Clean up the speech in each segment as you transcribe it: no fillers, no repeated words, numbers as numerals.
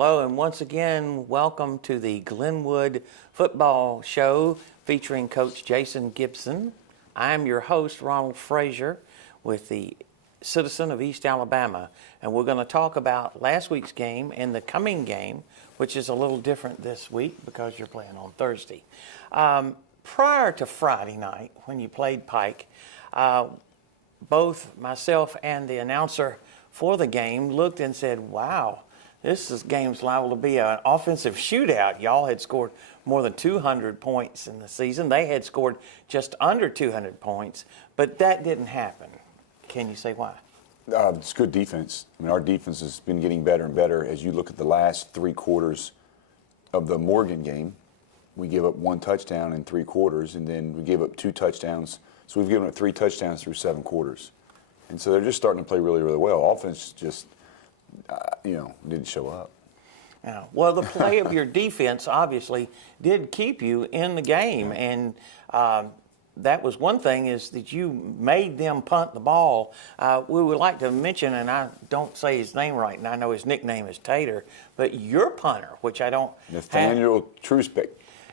Hello, and once again, welcome to the Glenwood Football Show featuring Coach Jason Gibson. I'm your host, Ronald Frazier, with the Citizen of East Alabama, and we're going to talk about last week's game and the coming game, which is a little different this week because you're playing on Thursday. Prior to Friday night, when you played Pike, both myself and the announcer for the game looked and said, wow, this game's liable to be an offensive shootout. Y'all had scored more than 200 points in the season. They had scored just under 200 points, but that didn't happen. Can you say why? It's good defense. I mean, our defense has been getting better and better. As you look at the last 3 quarters of the Morgan game, we give up 1 touchdown in 3 quarters, and then we gave up 2 touchdowns. So we've given up 3 touchdowns through 7 quarters. And so they're just starting to play really, really well. Offense just, didn't show up. Yeah. Well, the play of your defense obviously did keep you in the game, and that was one thing, is that you made them punt the ball. We would like to mention, and I don't say his name right, and I know his nickname is Tater, but your punter, which I don't Nathaniel Truspick.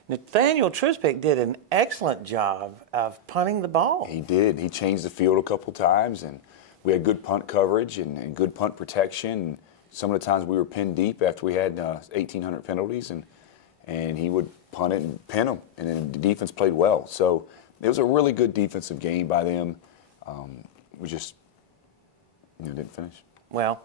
Nathaniel Truspick did an excellent job of punting the ball. He did. He changed the field a couple times, and we had good punt coverage and good punt protection. Some of the times we were pinned deep after we had 1,800 penalties, and he would punt it and pin them, and then the defense played well. So it was a really good defensive game by them. We just didn't finish. Well,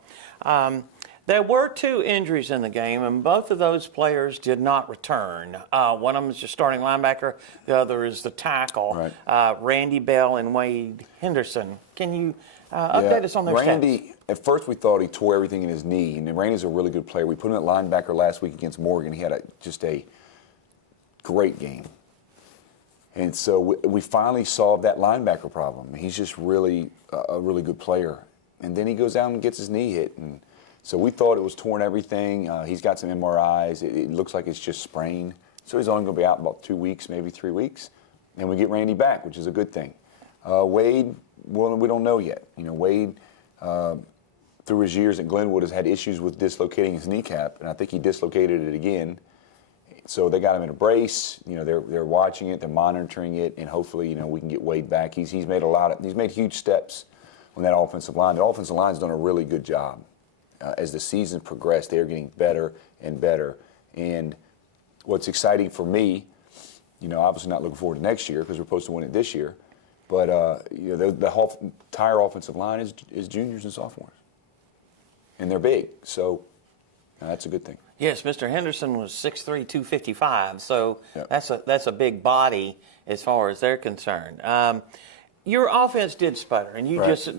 there were 2 injuries in the game, and both of those players did not return. One of them is your starting linebacker. The other is the tackle, right. Randy Bell and Wade Henderson. Can you update us on their Randy, status? at first we thought he tore everything in his knee, and Randy's a really good player. We put him at linebacker last week against Morgan. He had just a great game. And so we finally solved that linebacker problem. He's just really a really good player. And then he goes down and gets his knee hit, and so we thought it was torn everything. He's got some MRIs. It looks like it's just sprained. So he's only going to be out about 2 weeks, maybe 3 weeks. And we get Randy back, which is a good thing. Wade, well, we don't know yet. Wade, through his years at Glenwood, has had issues with dislocating his kneecap, and I think he dislocated it again. So they got him in a brace. They're watching it, they're monitoring it, and hopefully, we can get Wade back. He's made huge steps on that offensive line. The offensive line's done a really good job. As the season progressed, they're getting better and better. And what's exciting for me, obviously not looking forward to next year because we're supposed to win it this year, but the whole entire offensive line is juniors and sophomores, and they're big. So that's a good thing. Yes, Mr. Henderson was 6'3", 255, so yep. That's a big body as far as they're concerned. Your offense did sputter, and you just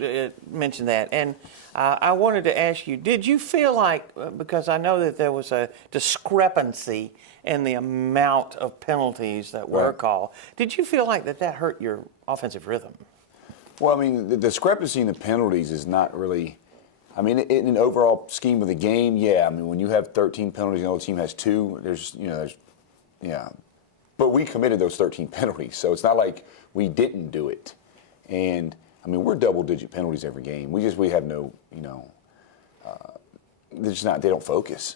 mentioned that. And I wanted to ask you, did you feel like, because I know that there was a discrepancy in the amount of penalties that were called, did you feel like that hurt your offensive rhythm? Well, I mean, the discrepancy in the penalties is not really, in an overall scheme of the game, yeah. I mean, when you have 13 penalties and the other team has 2, there's. But we committed those 13 penalties, so it's not like we didn't do it. And, we're double-digit penalties every game. We have no, they're just not, they don't focus.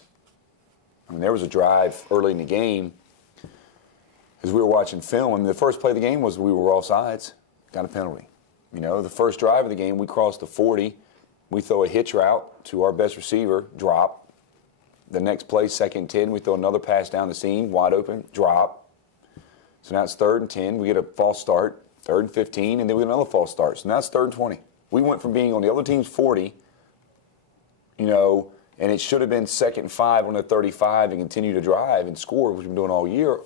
There was a drive early in the game as we were watching film, and the first play of the game was we were offsides, got a penalty. The first drive of the game, we crossed the 40. We throw a hitch route to our best receiver, drop. The next play, 2nd and 10, we throw another pass down the seam, wide open, drop. So now it's 3rd and 10. We get a false start. 3rd and 15, and then we get another false start. So now it's 3rd and 20. We went from being on the other team's 40, and it should have been 2nd and 5 on the 35 and continue to drive and score, which we've been doing all year,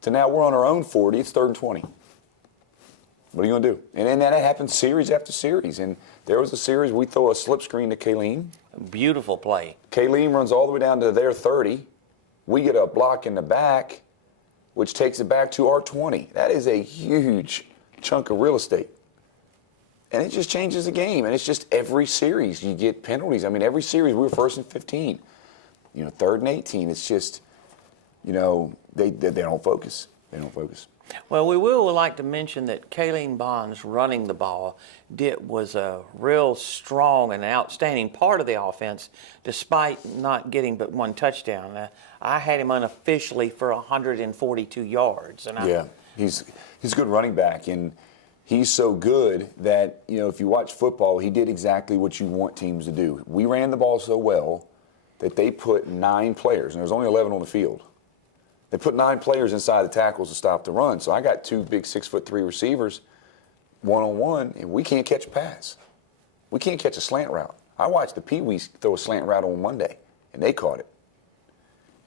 to now we're on our own 40. It's 3rd and 20. What are you going to do? And then that happens series after series. And there was a series, we throw a slip screen to Kayleen. Beautiful play. Kayleen runs all the way down to their 30. We get a block in the back, which takes it back to our 20. That is a huge chunk of real estate. And it just changes the game. And it's just every series you get penalties. Every series we were 1st and 15. 3rd and 18. It's just, they don't focus. They don't focus. Well, we will like to mention that Kayleen Bonds running the ball was a real strong and outstanding part of the offense, despite not getting but one touchdown. I had him unofficially for 142 yards. Yeah, he's a good running back, and he's so good that, if you watch football, he did exactly what you want teams to do. We ran the ball so well that they put 9 players, and there's only 11 on the field. They put 9 players inside the tackles to stop the run. So I got 2 big 6'3" receivers, one-on-one, and we can't catch a pass. We can't catch a slant route. I watched the Pee-wees throw a slant route on Monday, and they caught it.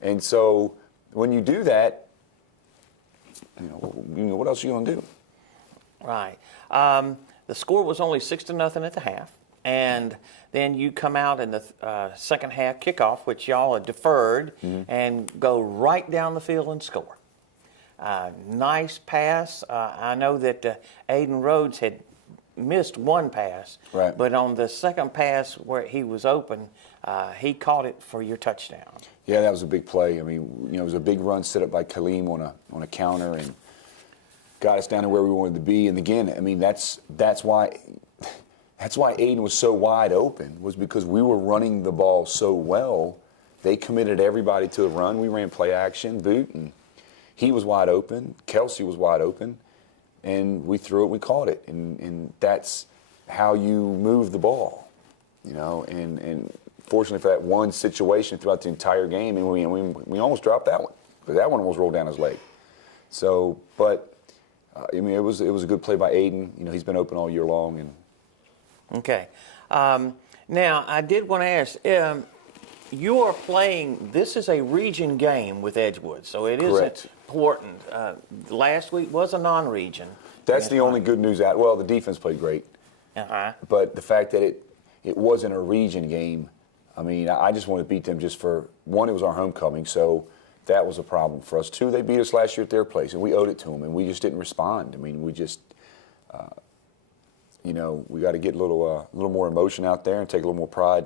And so when you do that, what else are you going to do? Right. The score was only 6-0 at the half. And then you come out in the second half kickoff, which y'all had deferred, and go right down the field and score. Nice pass. I know that Aiden Rhodes had missed one pass, right, but on the second pass where he was open, he caught it for your touchdown. Yeah, that was a big play. I mean, it was a big run set up by Kaleem on a counter and got us down to where we wanted to be. And again, I mean, that's why Aiden was so wide open, was because we were running the ball so well. They committed everybody to a run. We ran play action, boot, and he was wide open. Kelsey was wide open, and we threw it, we caught it. And that's how you move the ball, and fortunately for that one situation throughout the entire game, and we almost dropped that one, because that one almost rolled down his leg. So, but, it was a good play by Aiden. He's been open all year long, and okay. Now, I did want to ask, you are playing, this is a region game with Edgewood, so it Correct. Is important. Last week was a non-region. That's the only good news out. Well, the defense played great. But the fact that it wasn't a region game, I mean, I just wanted to beat them just for, one, it was our homecoming, so that was a problem for us. 2, they beat us last year at their place, and we owed it to them, and we just didn't respond. I mean, we just... we got to get a little more emotion out there and take a little more pride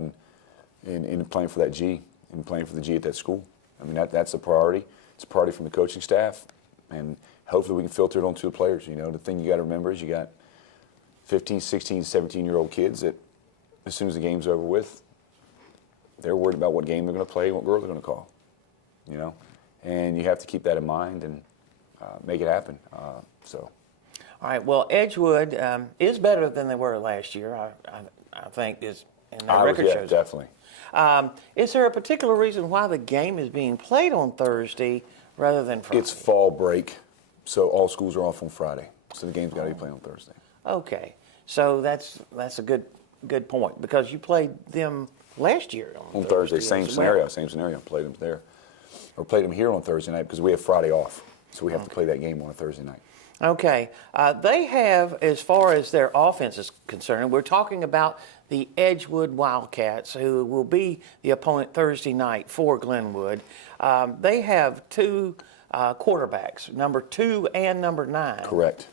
in playing for that G and playing for the G at that school. I mean, that's a priority. It's a priority from the coaching staff, and hopefully we can filter it onto the players. The thing you got to remember is you got 15, 16, 17-year-old kids that as soon as the game's over with, they're worried about what game they're going to play, what girl they're going to call, and you have to keep that in mind and make it happen. All right. Well, Edgewood is better than they were last year. I think is in their record shows. Definitely. Is there a particular reason why the game is being played on Thursday rather than Friday? It's fall break, so all schools are off on Friday, so the game's got to be played on Thursday. Okay, so that's a good point, because you played them last year on Thursday. Same scenario. Played them there, or played them here on Thursday night because we have Friday off, so we have to play that game on a Thursday night. Okay. They have, as far as their offense is concerned, we're talking about the Edgewood Wildcats, who will be the opponent Thursday night for Glenwood. They have 2 quarterbacks, number 2 and number 9. Correct.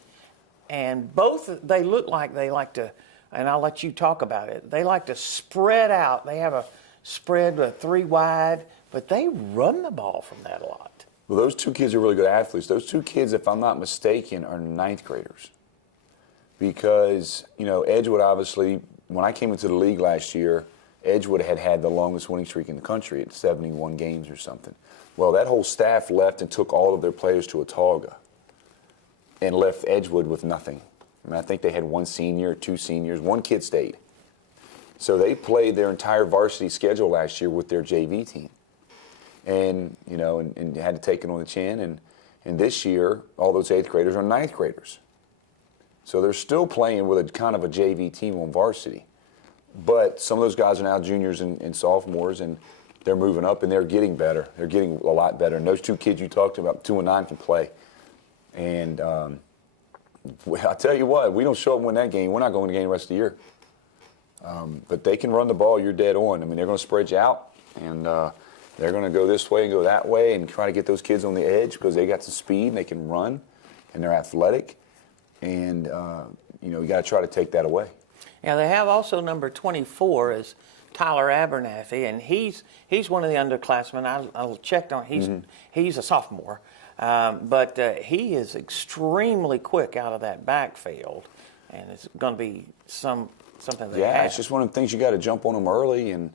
And both, they look like they like to, and I'll let you talk about it, they like to spread out. They have a spread with 3 wide, but they run the ball from that a lot. Well, those 2 kids are really good athletes. Those 2 kids, if I'm not mistaken, are 9th graders. Because, Edgewood obviously, when I came into the league last year, Edgewood had the longest winning streak in the country at 71 games or something. Well, that whole staff left and took all of their players to Autauga and left Edgewood with nothing. I mean, I think they had 1 senior, 2 seniors, 1 kid stayed. So they played their entire varsity schedule last year with their JV team. And, and had to take it on the chin. And this year, all those 8th graders are 9th graders. So they're still playing with a kind of a JV team on varsity. But some of those guys are now juniors and sophomores, and they're moving up, and they're getting better. They're getting a lot better. And those 2 kids you talked about, 2 and 9, can play. And I'll tell you what, we don't show up and win that game, we're not going to the game the rest of the year. But they can run the ball, you're dead on. I mean, they're going to spread you out, and they're going to go this way and go that way and try to get those kids on the edge because they got some speed and they can run and they're athletic. And, you got to try to take that away. Yeah, they have also number 24 as Tyler Abernathy, and he's one of the underclassmen. I checked on. He's a sophomore, but he is extremely quick out of that backfield, and it's going to be something they have. It's just one of the things you got to jump on them early, and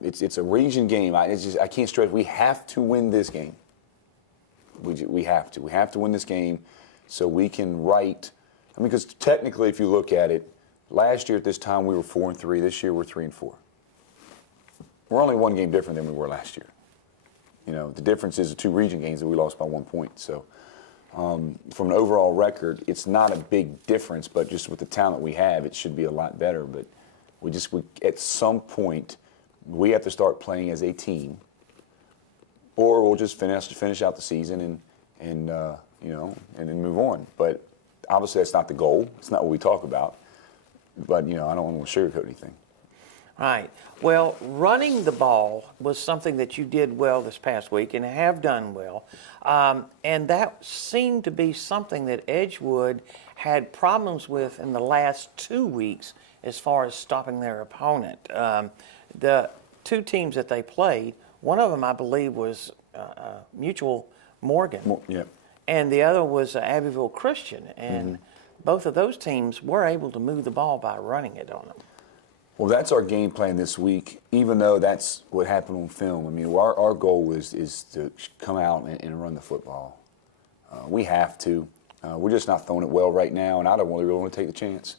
it's a region game. I can't stress. We have to win this game. We have to win this game, so we can right. I mean, because technically, if you look at it, last year at this time we were 4-3. This year we're 3-4. We're only one game different than we were last year. You know, the difference is the 2 region games that we lost by 1 point. So, from an overall record, it's not a big difference. But just with the talent we have, it should be a lot better. But we at some point we have to start playing as a team, or we'll just finish out the season and then move on. But obviously, that's not the goal. It's not what we talk about. But, I don't want to sugarcoat anything. Right. Well, running the ball was something that you did well this past week and have done well. And that seemed to be something that Edgewood had problems with in the last 2 weeks as far as stopping their opponent. The 2 teams that they played, one of them, I believe, was Mutual Morgan. Yeah. And the other was Abbeville Christian. And both of those teams were able to move the ball by running it on them. Well, that's our game plan this week, even though that's what happened on film. I mean, our goal is to come out and run the football. We have to. We're just not throwing it well right now, and I don't really want to take the chance.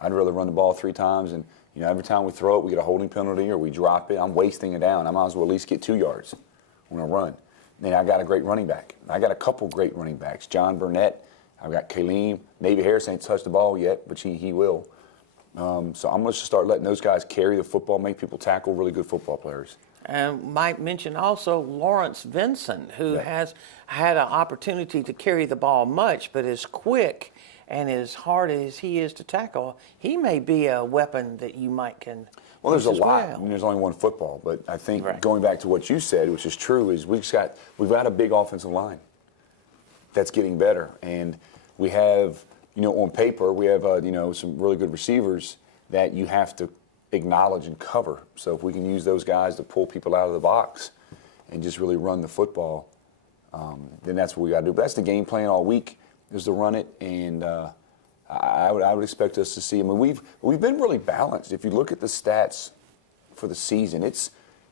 I'd rather run the ball 3 times, and every time we throw it, we get a holding penalty or we drop it. I'm wasting it down. I might as well at least get 2 yards when I run. Then I got a great running back. I got a couple great running backs. John Burnett. I've got Kaleem. Navy Harris ain't touched the ball yet, but he will. So I'm going to start letting those guys carry the football, make people tackle, really good football players. And might mention also Lawrence Vinson, who has had an opportunity to carry the ball much, but is quick and as hard as he is to tackle, he may be a weapon that you can. Well, there's a lot. Well. I mean, there's only one football, but I think going back to what you said, which is true, is we've got a big offensive line that's getting better, and we have. On paper, we have, some really good receivers that you have to acknowledge and cover. So if we can use those guys to pull people out of the box and just really run the football, then that's what we got to do. But that's the game plan all week, is to run it. And I would expect us to see. I mean, we've been really balanced. If you look at the stats for the season,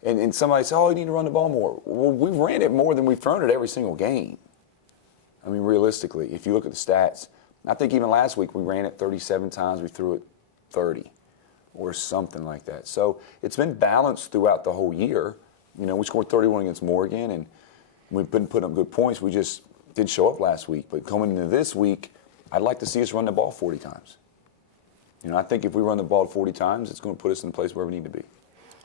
and somebody says, oh, you need to run the ball more. Well, we've ran it more than we've thrown it every single game. I mean, realistically, if you look at the stats, I think even last week we ran it 37 times, we threw it 30 or something like that. So it's been balanced throughout the whole year. We scored 31 against Morgan, and we've been putting up good points. We just didn't show up last week. But coming into this week, I'd like to see us run the ball 40 times. I think if we run the ball 40 times, it's going to put us in the place where we need to be.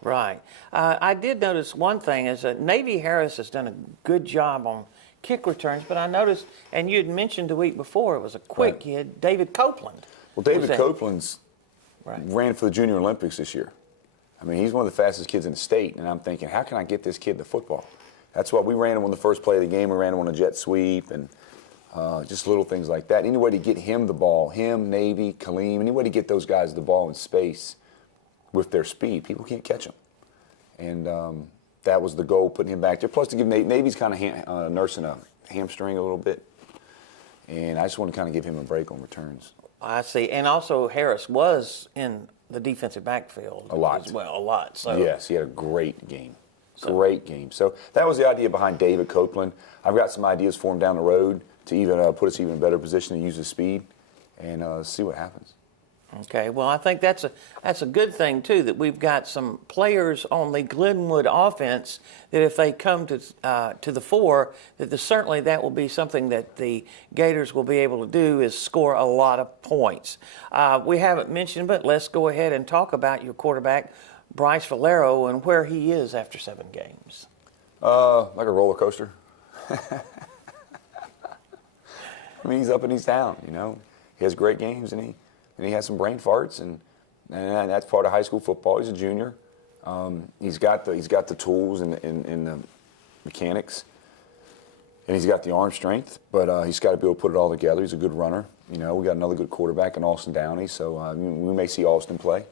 Right. I did notice one thing is that Navy Harris has done a good job on kick returns, but I noticed, and you had mentioned the week before, it was a quick kid, David Copeland. Well, David Copeland's ran for the Junior Olympics this year. I mean, he's one of the fastest kids in the state, and I'm thinking, how can I get this kid the football? That's why we ran him on the first play of the game. We ran him on a jet sweep and just little things like that. Any way to get him the ball, him, Navy, Kaleem, any way to get those guys the ball in space with their speed, people can't catch them. And that was the goal, putting him back there. Plus, to give Navy's kind of nursing a hamstring a little bit, and I just want to kind of give him a break on returns. I see, and also Harris was in the defensive backfield a lot as well, a lot. So yes, he had a great game, great game. So that was the idea behind David Copeland. I've got some ideas for him down the road to even put us even in a better position to use his speed, and see what happens. Okay, well, I think that's a good thing, too, that we've got some players on the Glenwood offense that if they come to the fore, that certainly that will be something that the Gators will be able to do is score a lot of points. We haven't mentioned, but let's go ahead and talk about your quarterback, Bryce Valero, and where he is after 7 games. Like a roller coaster. I mean, he's up and he's down, He has great games, and he has some brain farts, and that's part of high school football. He's a junior. He's got the tools and the mechanics, and he's got the arm strength, but he's got to be able to put it all together. He's a good runner. We got another good quarterback in Austin Downey, so we may see Austin play.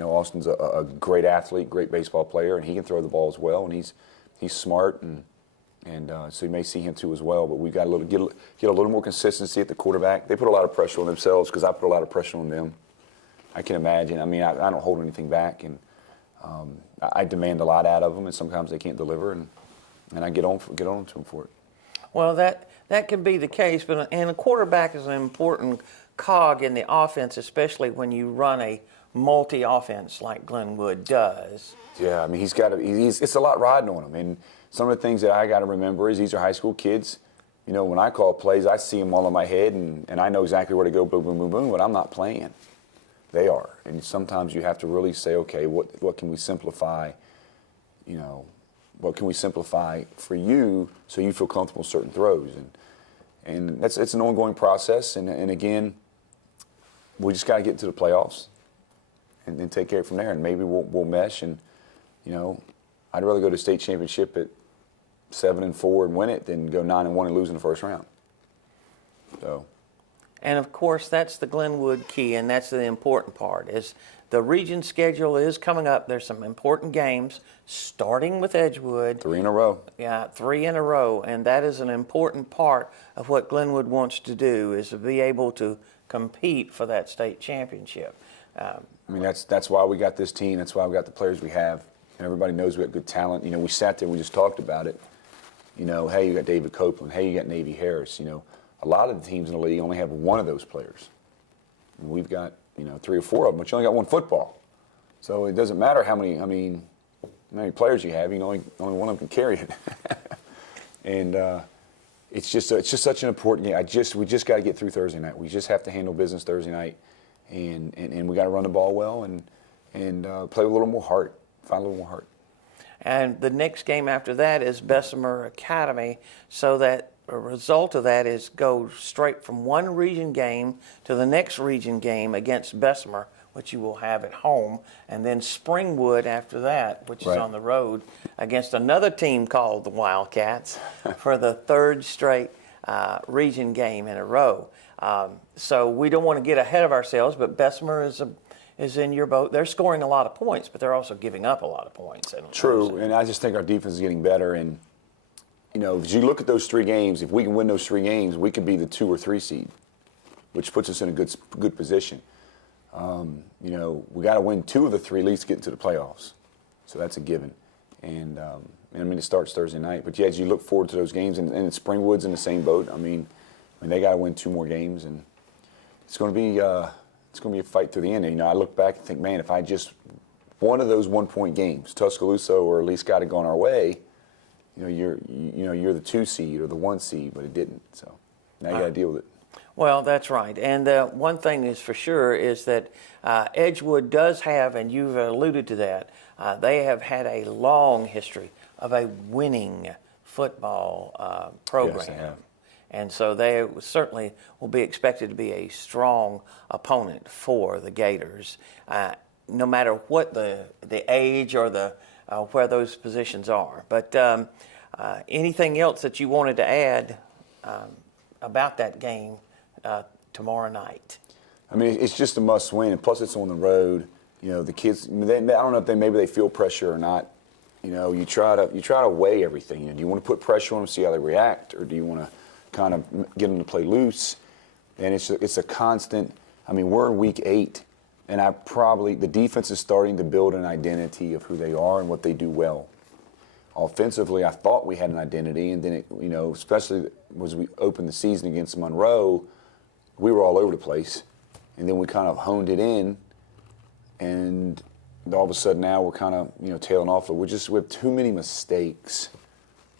Austin's a great athlete, great baseball player, and he can throw the ball as well, and he's smart, and so you may see him too as well. But we've got to get a little more consistency at the quarterback. They put a lot of pressure on themselves because I put a lot of pressure on them. I can imagine. I mean, I don't hold anything back, and I demand a lot out of them, and sometimes they can't deliver, and I get on to them for it. Well, that can be the case, and a quarterback is an important cog in the offense, especially when you run a multi-offense like Glenwood does. Yeah, I mean, it's a lot riding on him, and some of the things that I got to remember is these are high school kids. When I call plays, I see them all in my head, and I know exactly where to go, boom, boom, boom, boom, but I'm not playing. They are, and sometimes you have to really say, okay, what can we simplify? What can we simplify for you so you feel comfortable with certain throws? And it's an ongoing process, and again, we just got to get into the playoffs and take care of it from there, and maybe we'll mesh. And I'd rather go to state championship at 7-4 and win it than go 9-1 and lose in the first round. So. And of course, that's the Glenwood key, and that's the important part. Is the region schedule is coming up. There's some important games, starting with Edgewood. 3 in a row. Yeah, 3 in a row, and that is an important part of what Glenwood wants to do, is to be able to compete for that state championship. I mean, that's why we got this team. That's why we got the players we have, and everybody knows we got good talent. We sat there, we just talked about it. Hey, you got David Copeland. Hey, you got Navy Harris. A lot of the teams in the league only have one of those players. And we've got 3 or 4 of them, but you only got one football. So it doesn't matter how many players you have. Only one of them can carry it. And it's just such an important game. We just got to get through Thursday night. We just have to handle business Thursday night, and we got to run the ball well and play with a little more heart, find a little more heart. And the next game after that is Bessemer Academy, so that a result of that is go straight from one region game to the next region game against Bessemer, which you will have at home, and then Springwood after that, which is on the road, against another team called the Wildcats for the 3rd straight region game in a row. So we don't want to get ahead of ourselves, but Bessemer is in your boat. They're scoring a lot of points, but they're also giving up a lot of points. True, and I just think our defense is getting better. And as you look at those 3 games, if we can win those 3 games, we could be the 2 or 3 seed, which puts us in a good position. We got to win 2 of the 3 at least to get into the playoffs, so that's a given. And it starts Thursday night. But yeah, as you look forward to those games, and Springwood's in the same boat. I mean they got to win 2 more games, and it's going to be a fight to the end. I look back and think, man, if I just one of those 1-point games, Tuscaloosa or at least got it going our way, you're the 2 seed or the 1 seed, but it didn't. So now you got to deal with it. Well, that's right. And one thing is for sure is that Edgewood does have, and you've alluded to that, they have had a long history of a winning football program. Yes, they have. And so they certainly will be expected to be a strong opponent for the Gators, no matter what the age or where those positions are. But anything else that you wanted to add about that game tomorrow night? I mean, it's just a must-win, and plus it's on the road. The kids. I don't know if maybe they feel pressure or not. You try to weigh everything. Do you want to put pressure on them, see how they react, or do you want to kind of get them to play loose? And it's a constant. I mean, we're in week 8, and the defense is starting to build an identity of who they are and what they do well. Offensively, I thought we had an identity, and then especially as we opened the season against Monroe, we were all over the place, and then we kind of honed it in, and all of a sudden now we're kind of tailing off. We have too many mistakes.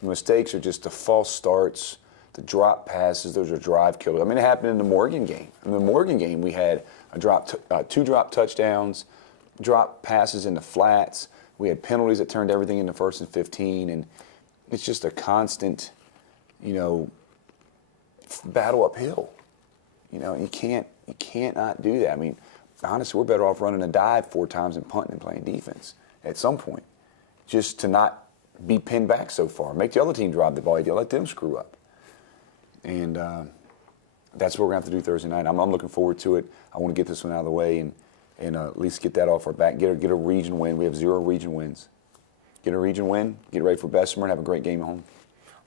The mistakes are just the false starts. The drop passes, those are drive killers. I mean, it happened in the Morgan game. In the Morgan game, we had 2 drop touchdowns, drop passes in the flats. We had penalties that turned everything into 1st and 15, and it's just a constant, battle uphill. You can't not do that. I mean, honestly, we're better off running a dive 4 times and punting and playing defense at some point, just to not be pinned back so far. Make the other team drive the ball. Let them screw up. And that's what we're going to have to do Thursday night. I'm looking forward to it. I want to get this one out of the way and and at least get that off our back. Get a region win. We have 0 region wins. Get a region win. Get ready for Bessemer and have a great game at home.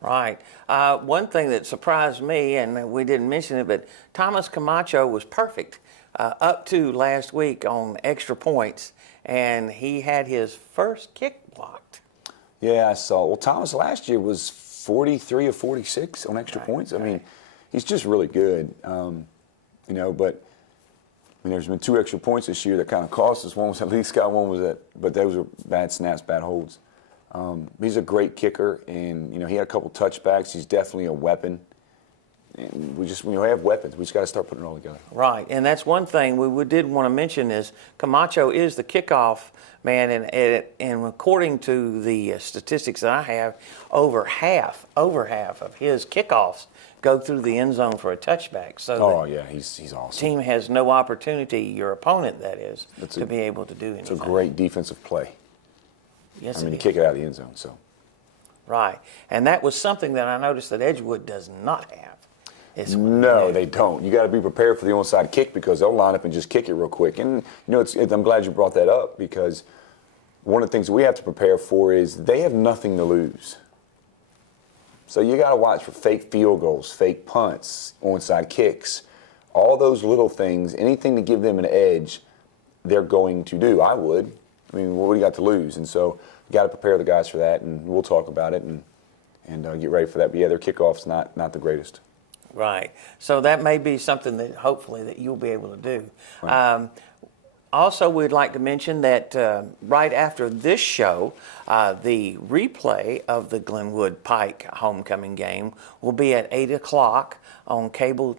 Right. One thing that surprised me, and we didn't mention it, but Thomas Camacho was perfect up to last week on extra points, and he had his first kick blocked. Yeah, I saw. Well, Thomas last year was 43 of 46 on extra points. I mean, he's just really good. But there's been 2 extra points this year that kind of cost us. One was at least got, one was at, but those were bad snaps, bad holds. He's a great kicker, and he had a couple touchbacks. He's definitely a weapon. And we have weapons. We just got to start putting it all together. Right, and that's one thing we did want to mention is Camacho is the kickoff man, and according to the statistics that I have, over half of his kickoffs go through the end zone for a touchback. So he's awesome. Team has no opportunity, your opponent that is, to be able to do anything. It's a great defensive play. Yes, you kick it out of the end zone. So. Right, and that was something that I noticed that Edgewood does not have. No, they don't. You got to be prepared for the onside kick because they'll line up and just kick it real quick. And I'm glad you brought that up because one of the things that we have to prepare for is they have nothing to lose. So you got to watch for fake field goals, fake punts, onside kicks, all those little things. Anything to give them an edge, they're going to do. I would. I mean, what do you got to lose? And so you got to prepare the guys for that, and we'll talk about it and get ready for that. But yeah, their kickoff's not the greatest. Right. So that may be something that hopefully that you'll be able to do. Right. Also, we'd like to mention that right after this show, the replay of the Glenwood Pike homecoming game will be at 8 o'clock on cable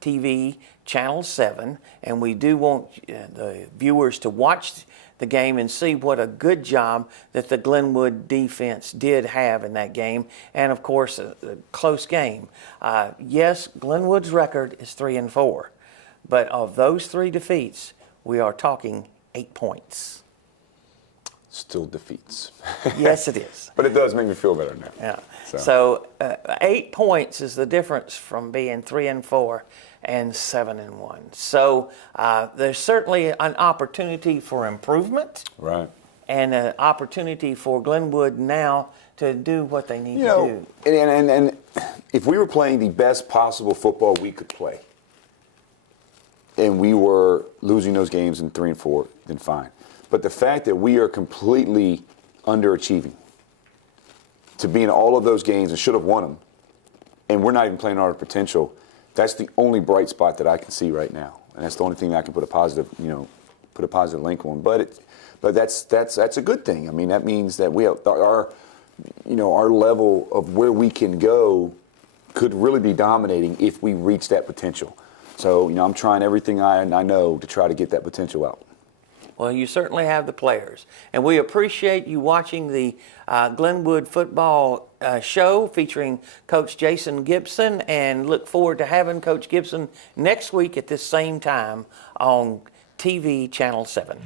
TV Channel 7. And we do want the viewers to watch the game and see what a good job that the Glenwood defense did have in that game. And, of course, a close game. Yes, Glenwood's record is 3-4. But of those 3 defeats, we are talking 8 points. Still defeats. Yes, it is. But it does make me feel better now. Yeah. So 8 points is the difference from being 3-4 and 7-1. So there's certainly an opportunity for improvement. Right. And an opportunity for Glenwood now to do what they need to do. And if we were playing the best possible football we could play, and we were losing those games in 3-4, then fine. But the fact that we are completely underachieving to be in all of those games and should have won them, and we're not even playing our potential, that's the only bright spot that I can see right now. And that's the only thing I can put a positive link on. But that's a good thing. I mean, that means that we have our level of where we can go could really be dominating if we reach that potential. So, I'm trying everything I know to try to get that potential out. Well, you certainly have the players. And we appreciate you watching the Glenwood football show featuring Coach Jason Gibson, and look forward to having Coach Gibson next week at this same time on TV Channel 7.